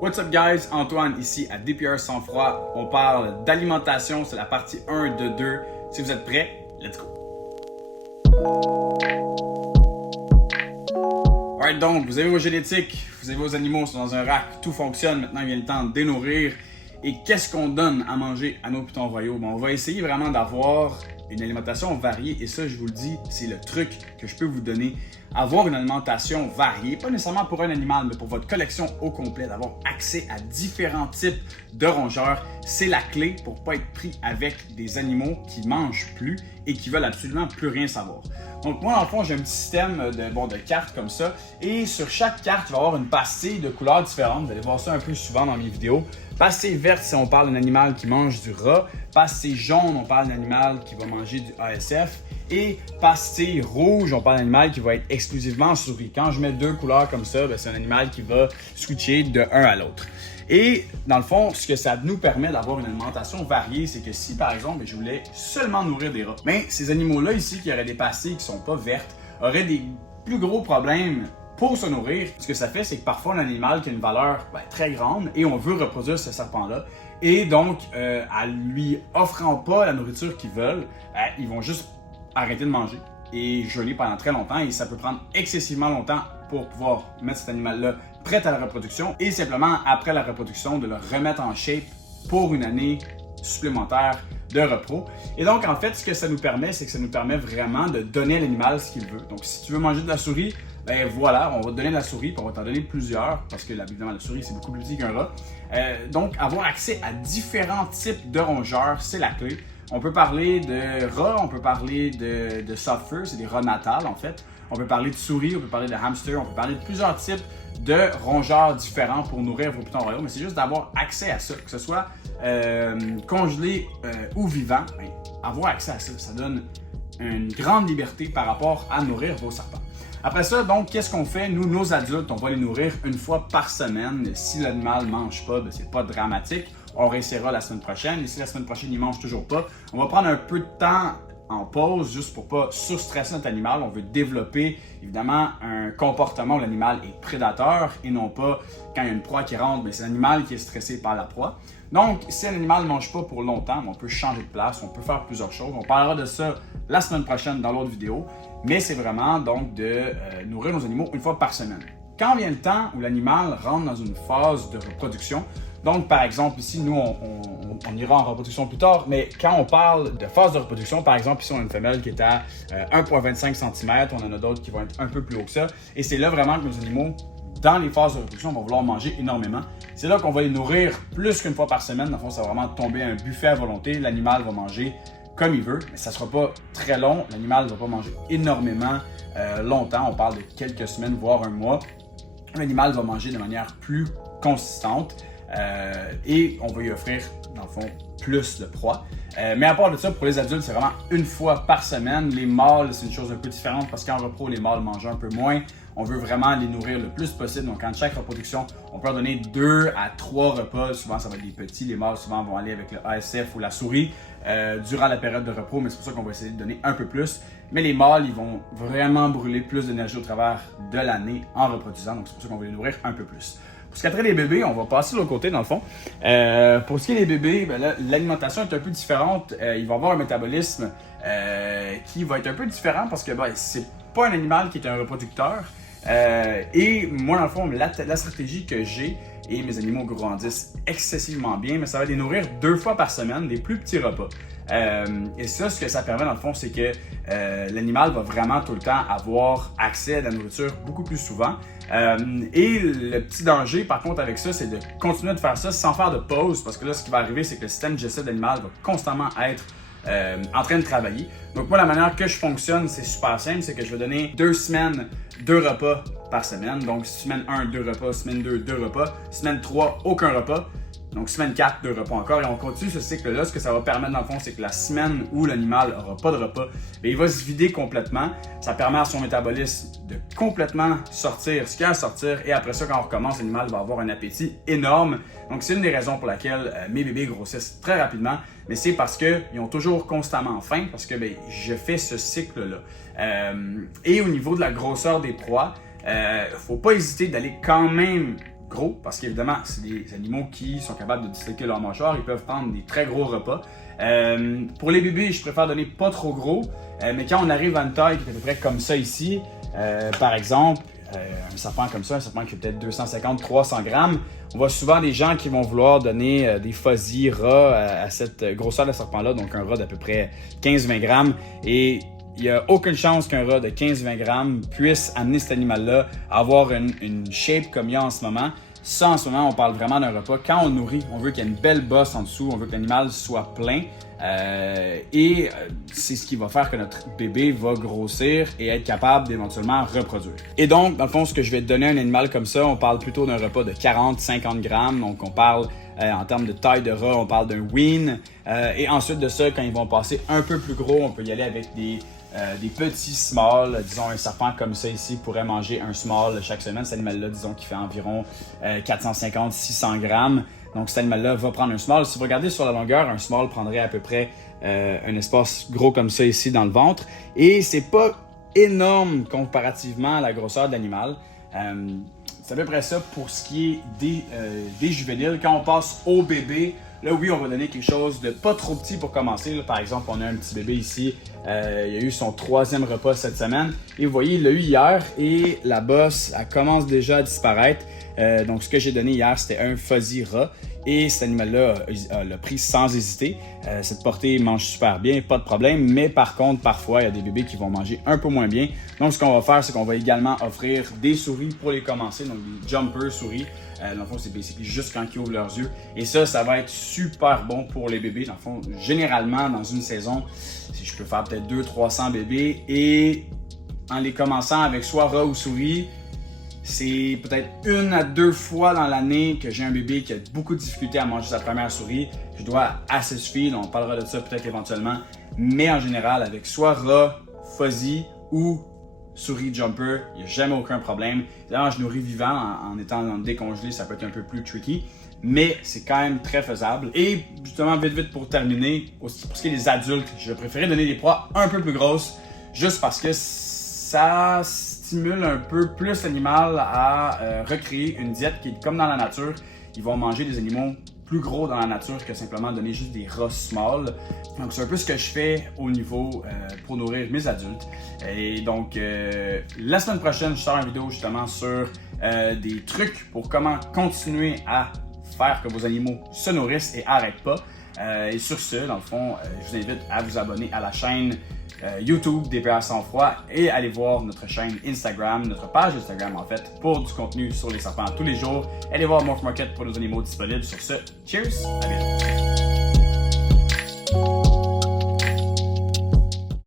What's up guys, Antoine ici à DPR Sans Froid. On parle d'alimentation, c'est la partie 1 de 2. Si vous êtes prêts, let's go! Alright, donc vous avez vos génétiques, vous avez vos animaux, sont dans un rack, tout fonctionne, maintenant il vient le temps de dénourrir. Et qu'est-ce qu'on donne à manger à nos pitons royaux? Bon, on va essayer vraiment d'avoir une alimentation variée et ça, je vous le dis, c'est le truc que je peux vous donner. Avoir une alimentation variée, pas nécessairement pour un animal, mais pour votre collection au complet, d'avoir accès à différents types de rongeurs, c'est la clé pour ne pas être pris avec des animaux qui mangent plus et qui veulent absolument plus rien savoir. Donc moi, dans le fond, j'ai un petit système de cartes comme ça et sur chaque carte, il va y avoir une pastille de couleurs différentes. Vous allez voir ça un peu souvent dans mes vidéos. Pastille verte, si on parle d'un animal qui mange du rat. Pastille jaune, on parle d'un animal qui va manger du ASF. Et pastille rouge, on parle d'un animal qui va être exclusivement souris. Quand je mets deux couleurs comme ça, c'est un animal qui va switcher de un à l'autre. Et dans le fond, ce que ça nous permet d'avoir une alimentation variée, c'est que si par exemple je voulais seulement nourrir des rats, ces animaux-là ici qui auraient des pastilles qui ne sont pas vertes auraient des plus gros problèmes pour se nourrir. Ce que ça fait, c'est que parfois un animal qui a une valeur très grande et on veut reproduire ce serpent-là. Et donc, en lui offrant pas la nourriture qu'ils veulent, ils vont juste arrêter de manger et geler pendant très longtemps et ça peut prendre excessivement longtemps pour pouvoir mettre cet animal-là prêt à la reproduction et simplement après la reproduction de le remettre en shape pour une année supplémentaire de repos. Et donc en fait, ce que ça nous permet, c'est que ça nous permet vraiment de donner à l'animal ce qu'il veut. Donc si tu veux manger de la souris, voilà, on va te donner de la souris, puis on va t'en donner plusieurs, parce que évidemment la souris c'est beaucoup plus petit qu'un rat. Donc avoir accès à différents types de rongeurs, c'est la clé. On peut parler de rats, on peut parler de soft fur, c'est des rats natals en fait. On peut parler de souris, on peut parler de hamster, on peut parler de plusieurs types de rongeurs différents pour nourrir vos pitons royaux, mais c'est juste d'avoir accès à ça, que ce soit congelé ou vivant. Avoir accès à ça, ça donne une grande liberté par rapport à nourrir vos serpents. Après ça, donc, qu'est-ce qu'on fait? Nous, nos adultes, on va les nourrir une fois par semaine. Si l'animal ne mange pas, c'est pas dramatique. On réessayera la semaine prochaine. Et si la semaine prochaine, il ne mange toujours pas, on va prendre un peu de temps en pause juste pour ne pas surstresser notre animal. On veut développer, évidemment, un comportement où l'animal est prédateur et non pas quand il y a une proie qui rentre, c'est l'animal qui est stressé par la proie. Donc, si un animal ne mange pas pour longtemps, on peut changer de place, on peut faire plusieurs choses. On parlera de ça la semaine prochaine dans l'autre vidéo, mais c'est vraiment donc de nourrir nos animaux une fois par semaine. Quand vient le temps où l'animal rentre dans une phase de reproduction, donc par exemple ici, nous on ira en reproduction plus tard, mais quand on parle de phase de reproduction, par exemple ici on a une femelle qui est à 1,25 cm, on en a d'autres qui vont être un peu plus haut que ça, et c'est là vraiment que nos animaux, dans les phases de reproduction, vont vouloir manger énormément. C'est là qu'on va les nourrir plus qu'une fois par semaine. Dans le fond, ça va vraiment tomber un buffet à volonté. L'animal va manger comme il veut, mais ça ne sera pas très long. L'animal ne va pas manger énormément longtemps. On parle de quelques semaines, voire un mois. L'animal va manger de manière plus consistante et on va lui offrir, dans le fond, plus de proie. Mais à part de ça, pour les adultes, c'est vraiment une fois par semaine. Les mâles, c'est une chose un peu différente parce qu'en repos, les mâles mangent un peu moins. On veut vraiment les nourrir le plus possible. Donc, en chaque reproduction, on peut leur donner 2 à 3 repas. Souvent, ça va être des petits. Les mâles, souvent, vont aller avec le ASF ou la souris durant la période de repos, mais c'est pour ça qu'on va essayer de donner un peu plus. Mais les mâles, ils vont vraiment brûler plus d'énergie au travers de l'année en reproduisant. Donc, c'est pour ça qu'on va les nourrir un peu plus. Pour ce qui a trait des bébés, on va passer de l'autre côté dans le fond. Pour ce qui est des bébés, l'alimentation est un peu différente. Il va avoir un métabolisme qui va être un peu différent parce que c'est pas un animal qui est un reproducteur. Et moi, dans le fond, la stratégie que j'ai, et mes animaux grandissent excessivement bien, mais ça va les nourrir 2 fois par semaine, des plus petits repas. Et ça, ce que ça permet dans le fond, c'est que l'animal va vraiment tout le temps avoir accès à la nourriture beaucoup plus souvent. Et le petit danger, par contre, avec ça, c'est de continuer de faire ça sans faire de pause, parce que là, ce qui va arriver, c'est que le système digestif de l'animal va constamment être en train de travailler. Donc moi, la manière que je fonctionne, c'est super simple, c'est que je vais donner 2 semaines, 2 repas par semaine. Donc semaine 1, 2 repas, semaine 2, 2 repas, semaine 3, aucun repas. Donc semaine 4, 2 repas encore. Et on continue ce cycle-là. Ce que ça va permettre dans le fond, c'est que la semaine où l'animal n'aura pas de repas, il va se vider complètement. Ça permet à son métabolisme de complètement sortir ce qu'il y a à sortir. Et après ça, quand on recommence, l'animal va avoir un appétit énorme. Donc c'est une des raisons pour laquelle mes bébés grossissent très rapidement. Mais c'est parce qu'ils ont toujours constamment faim, parce que je fais ce cycle-là. Et au niveau de la grosseur des proies, faut pas hésiter d'aller quand même gros parce qu'évidemment, c'est des animaux qui sont capables de disloquer leur mâchoire. Ils peuvent prendre des très gros repas. Pour les bébés, je préfère donner pas trop gros. Mais quand on arrive à une taille qui est à peu près comme ça ici, par exemple, un serpent comme ça, un serpent qui fait peut-être 250-300 grammes, on voit souvent des gens qui vont vouloir donner des fuzzy rats à cette grosseur de serpent-là, donc un rat d'à peu près 15-20 grammes. Et il n'y a aucune chance qu'un rat de 15-20 grammes puisse amener cet animal-là à avoir une shape comme il y a en ce moment. Ça, en ce moment, on parle vraiment d'un repas. Quand on nourrit, on veut qu'il y ait une belle bosse en dessous, on veut que l'animal soit plein. C'est ce qui va faire que notre bébé va grossir et être capable d'éventuellement reproduire. Et donc, dans le fond, ce que je vais te donner à un animal comme ça, on parle plutôt d'un repas de 40-50 grammes. Donc, on parle en termes de taille de rat, on parle d'un wean. Et ensuite de ça, quand ils vont passer un peu plus gros, on peut y aller avec des petits small. Disons, un serpent comme ça ici pourrait manger un small chaque semaine. Cet animal-là, disons, qui fait environ 450-600 grammes. Donc, cet animal-là va prendre un small. Si vous regardez sur la longueur, un small prendrait à peu près un espace gros comme ça ici dans le ventre. Et c'est pas énorme comparativement à la grosseur de l'animal. C'est à peu près ça pour ce qui est des juvéniles. Quand on passe au bébé, là, oui, on va donner quelque chose de pas trop petit pour commencer. Là, par exemple, on a un petit bébé ici. Il a eu son 3e repas cette semaine. Et vous voyez, il l'a eu hier et la bosse, elle commence déjà à disparaître. Donc, ce que j'ai donné hier, c'était un fuzzy rat. Et cet animal-là l'a pris sans hésiter. Cette portée mange super bien, pas de problème. Mais par contre, parfois, il y a des bébés qui vont manger un peu moins bien. Donc, ce qu'on va faire, c'est qu'on va également offrir des souris pour les commencer. Donc, des jumper souris. Dans le fond, c'est basically juste quand ils ouvrent leurs yeux. Et ça va être super bon pour les bébés. Dans le fond, généralement, dans une saison, si je peux faire peut-être 200-300 bébés. Et en les commençant avec soit rat ou souris, c'est peut-être 1 à 2 fois dans l'année que j'ai un bébé qui a beaucoup de difficultés à manger sa première souris. Je dois assist feed, on parlera de ça peut-être éventuellement. Mais en général, avec soit rat, fuzzy ou souris jumper, il n'y a jamais aucun problème. Évidemment, je nourris vivant en étant décongelé, ça peut être un peu plus tricky. Mais c'est quand même très faisable. Et justement, vite pour terminer, pour ce qui est des adultes, je vais préférer donner des proies un peu plus grosses, juste parce que ça stimule un peu plus l'animal à recréer une diète qui est comme dans la nature. Ils vont manger des animaux plus gros dans la nature que simplement donner juste des rats small. Donc c'est un peu ce que je fais au niveau pour nourrir mes adultes. Et donc la semaine prochaine, je sors une vidéo justement sur des trucs pour comment continuer à faire que vos animaux se nourrissent et arrêtent pas. Et sur ce, dans le fond, je vous invite à vous abonner à la chaîne YouTube DPR Sans Froid et allez voir notre chaîne Instagram, notre page Instagram en fait, pour du contenu sur les serpents tous les jours. Allez voir Morph Market pour nos animaux disponibles. Sur ce, cheers, à bientôt.